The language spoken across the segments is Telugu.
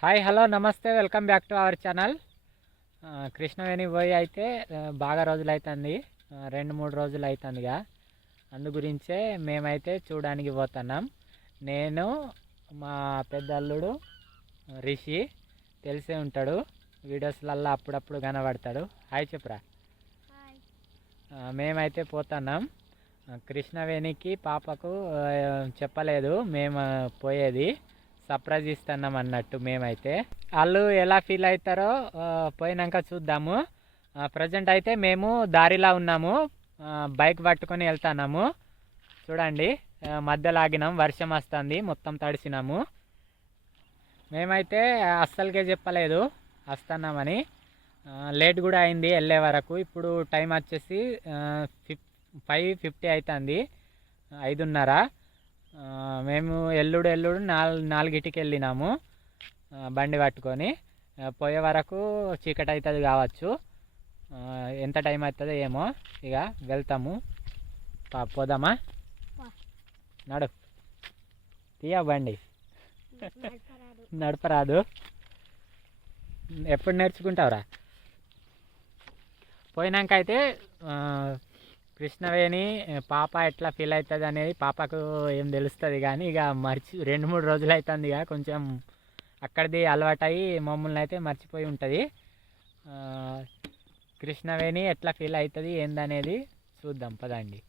హాయ్ హలో నమస్తే welcome back to our channel. Krishnaveni పోయి అయితే బాగా రోజులు అవుతుంది, 2-3 రోజులు అవుతుందిగా. అందు గురించే మేమైతే చూడడానికి పోతున్నాం. నేను మా పెద్ద అల్లుడు రిషి, తెలిసే ఉంటాడు, వీడియోస్లల్లో అప్పుడప్పుడు కనబడతాడు. హాయ్ చెప్పురా. మేమైతే పోతున్నాం. కృష్ణవేణికి పాపకు చెప్పలేదు మేము పోయేది, సర్ప్రైజ్ ఇస్తున్నాం అన్నట్టు. మేమైతే వాళ్ళు ఎలా ఫీల్ అవుతారో పోయినాక చూద్దాము. ప్రజెంట్ అయితే మేము దారిలో ఉన్నాము, బైక్ పట్టుకొని వెళ్తున్నాము. చూడండి, మధ్యలో ఆగినాం, వర్షం వస్తుంది, మొత్తం తడిసినాము. మేమైతే అస్సలకే చెప్పలేదు వస్తున్నామని. లేట్ కూడా అయింది వెళ్ళే వరకు. ఇప్పుడు టైం వచ్చేసి 5:50 అవుతుంది, 5:30. మేము ఎల్లుడు 4కి వెళ్ళినాము బండి పట్టుకొని. పోయే వరకు చీకటి అవుతుంది కావచ్చు, ఎంత టైం అవుతుందో ఏమో. ఇక వెళ్తాము, పోదామా? నడు తీయ బండి. నడపరాదు, ఎప్పుడు నేర్చుకుంటావురా? పోయినాక అయితే కృష్ణవేణి పాప ఎట్లా ఫీల్ అవుతుంది అనేది పాపకు ఏం తెలుస్తుంది. కానీ ఇక 2-3 రోజులు అవుతుంది, ఇక కొంచెం అక్కడిది అలవాటయి మమ్మల్ని అయితే మర్చిపోయి ఉంటుంది. కృష్ణవేణి ఎట్లా ఫీల్ అవుతుంది ఏందనేది చూద్దాం, పదండి.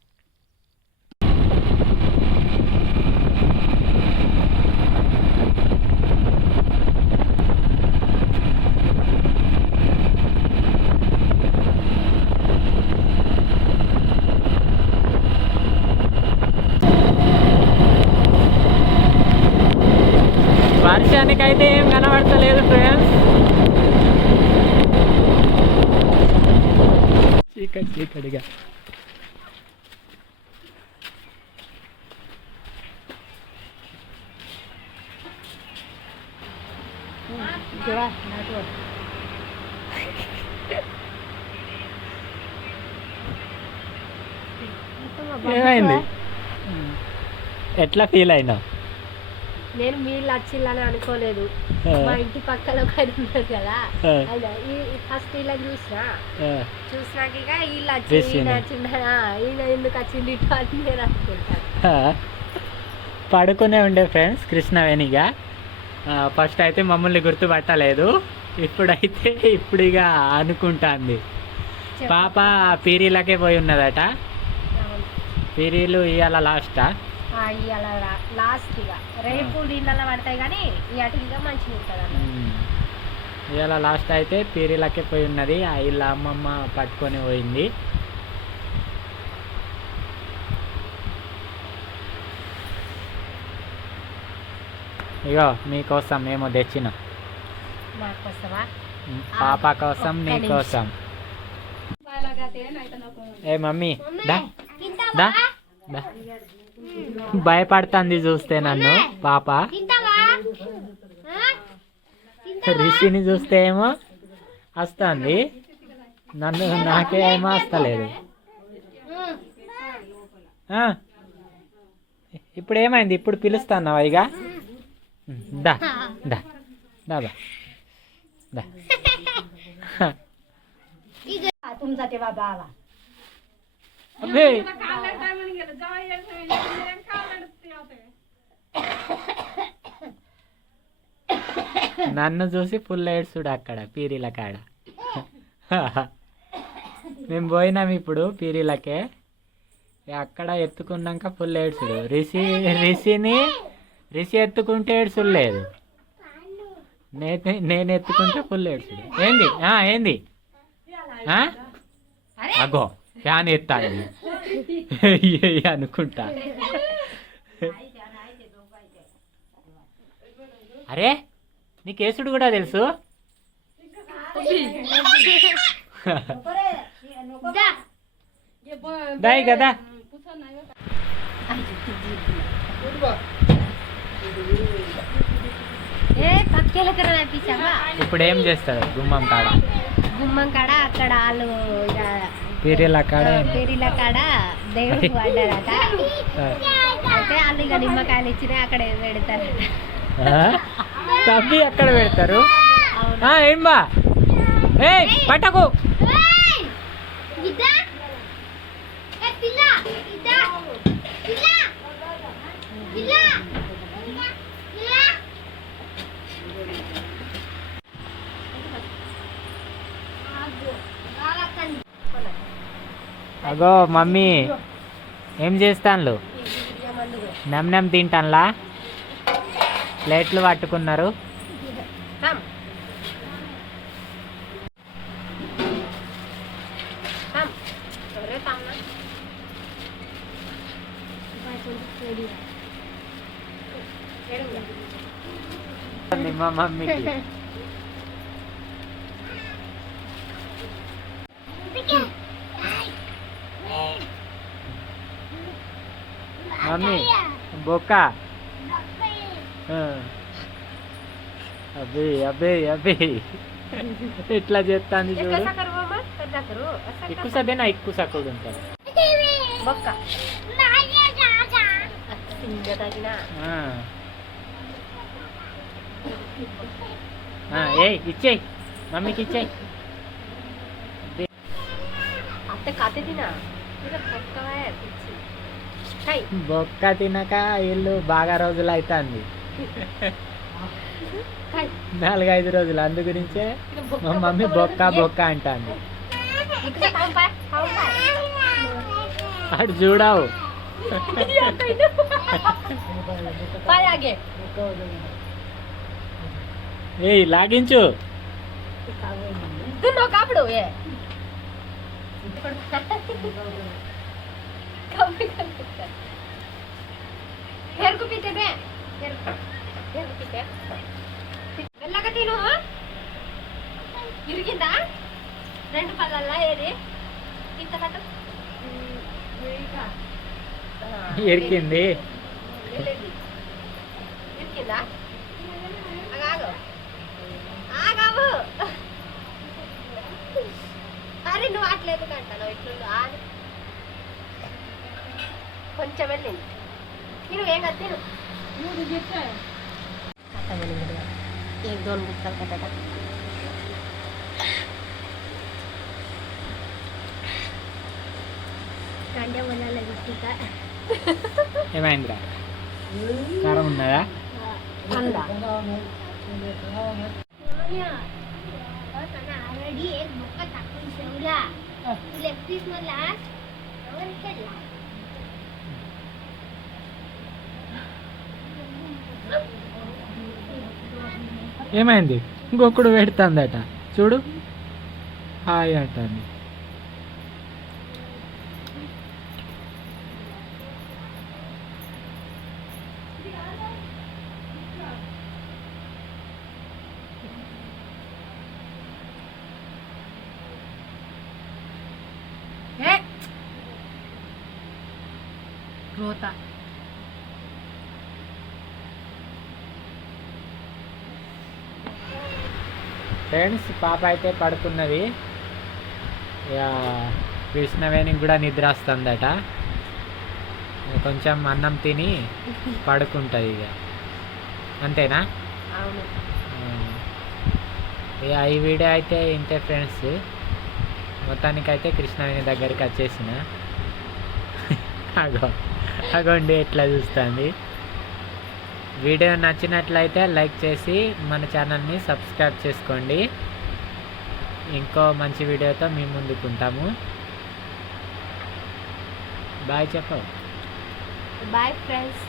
వర్షానికైతే ఏం కనబడతలేదు ఫ్రెండ్స్, చీకటిగా. ఏమైంది? ఎట్లా ఫీల్ అయినావు? నేను వీళ్ళు వచ్చిల్లని అనుకోలేదు. మా ఇంటి పక్కన ఒక ఉన్నారు కదా, ఈ ఫస్ట్ వీళ్ళని చూసినాక ఇక వీళ్ళు వచ్చి ఈయన ఎందుకు వచ్చింది ఇటు అని నేను అనుకుంటాను. పడుకునే ఉండే ఫ్రెండ్స్ కృష్ణవేణిగా. ఫస్ట్ అయితే మమ్మల్ని గుర్తుపట్టలేదు, ఇప్పుడు ఇక అనుకుంటాంది. పాప పీరీలకే పోయి ఉన్నదట. పీరీలు ఇవాళ లాస్టా? లాస్ట్ ఇక రేపు నీళ్ళలో పడతాయి, కానీ ఈ అటుగా మంచిగా ఉంటుంది. ఇవాళ లాస్ట్ అయితే పీరీలకే పోయి ఉన్నది. వీళ్ళ అమ్మమ్మ పట్టుకొని పోయింది. ఇగో మీకోసం మేము తెచ్చినాం, పాప కోసం నీకోసం. ఏ మమ్మీ దా దా దా. భయపడుతుంది చూస్తే నన్ను పాప. రిషిని చూస్తే ఏమో వస్తుంది, నాకే ఏమో వస్తలేదు. ఇప్పుడు ఏమైంది? ఇప్పుడు పిలుస్తున్నావా? ఇక దా దా దా దా. నన్ను చూసి ఫుల్ ఏడ్చుడు అక్కడ పీరీల కాడ. మేము పోయినాం ఇప్పుడు పీరీలకే, అక్కడ ఎత్తుకున్నాక ఫుల్ ఏడ్చుడు. రిషి ఎత్తుకుంటే ఏడ్చుడు లేదు, నేను ఎత్తుకుంటే ఫుల్ ఏడ్చుడు. ఏంది అగో ఫ్యాన్ ఎత్తాను అనుకుంటా. అరే నీకు ఏసుడు కూడా తెలుసు? దాయి కదా. ఇప్పుడు ఏం చేస్తారు? గుమ్మం కాడ అక్కడ వాళ్ళు పీరీల కాడ దేవుడికి పడ్డారట. అయితే వాళ్ళు ఇక నిమ్మకాయలు ఇచ్చినా అక్కడ పెడతారట. తవ్వి ఎక్కడ పెడతారు? ఏం బా ఏ పట్టకు. అగో మమ్మీ ఏం చేస్తాను? నమ్ తింటానులా. ప్లేట్లు పట్టుకున్నారు. మా మమ్మీకి మమ్మీ బొక్క. అబ్బే అబ్బే అబ్బే ఎట్లా చెప్తాంది చూడు. ఎక్కువ సదేనా ఎక్కువ సక్కడు ఉంటారు. ఏ ఇచ్చేయి మమ్మీకి ఇచ్చేయి. బొక్క తినక ఇల్లు బాగా రోజులు అవుతుంది. 4-5 రోజులు. అందు గురించే మా మమ్మీ బొక్క బొక్క అంటాంది. అటు చూడవు. ఏ లాగించు. ఇరిగిందా 2 పళ్ళల్లా? ఏది ఇంత కట్టు. ఎరికింది. ఇరికిందా? ఆగాగు ఆగావు. అరే నువ్వు అట్లేదు కంటాను. ఇట్లా కొంచెం వెళ్ళింది. తిను ఏం కదా తిను. 1-2 ముక్కలు కట్టట. ఏమైందిరా? కారం ఉన్నదా? ఏమైంది? ఇంకొకడు పెడుతుందట చూడు. హాయ్ అంటాను. రోతా ఫ్రెండ్స్, పాప అయితే పడుకున్నది. ఇక కృష్ణవేణికి కూడా నిద్ర వస్తుందట. కొంచెం అన్నం తిని పడుకుంటుంది ఇక. అంతేనా? ఇక ఈ వీడియో అయితే ఇంతే ఫ్రెండ్స్. మొత్తానికైతే కృష్ణవేణి దగ్గరికి వచ్చేసిన. అగోండి ఎట్లా చూస్తుంది. వీడియో నచ్చినట్లయితే లైక్ చేసి మన ఛానల్ని సబ్స్క్రైబ్ చేసుకోండి. ఇంకో మంచి వీడియోతో మీ ముందుకుంటాము. బాయ్ చెప్పు. Bye friends.